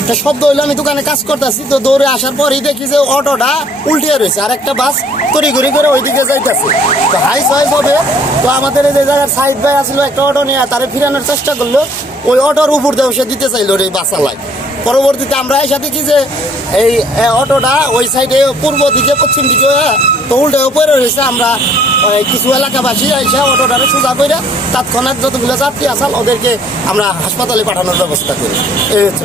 একটা শব্দ হইলো, আমি দোকানে কাজ করতেছি তো দৌড়ে আসার পরই দেখি যে অটোটা উল্টিয়ে রয়েছে আর একটা বাস তড়িঘড়ি করে ওইদিকে যাইতেছে। তো হাই চয়েস হবে, তো আমাদের এই যে জায়গার সাইড ভাই আসলো একটা অটো নিয়ে তারে ফিরানোর চেষ্টা করলো, ওই অটোর উপর দিয়ে সে দিতে চাইলো এই বাসালাই। পরবর্তীতে আমরা এসে দেখি যে এই অটোটা ওই সাইডে পূর্ব দিকে পশ্চিম দিকে তো উল্টে উপরে রয়েছে। আমরা কিছু এলাকাবাসী এসে অটোটারে সোজা করে তৎক্ষণাৎ যতগুলো যাত্রী আসাল ওদেরকে আমরা হাসপাতালে পাঠানোর ব্যবস্থা করি। এই হচ্ছে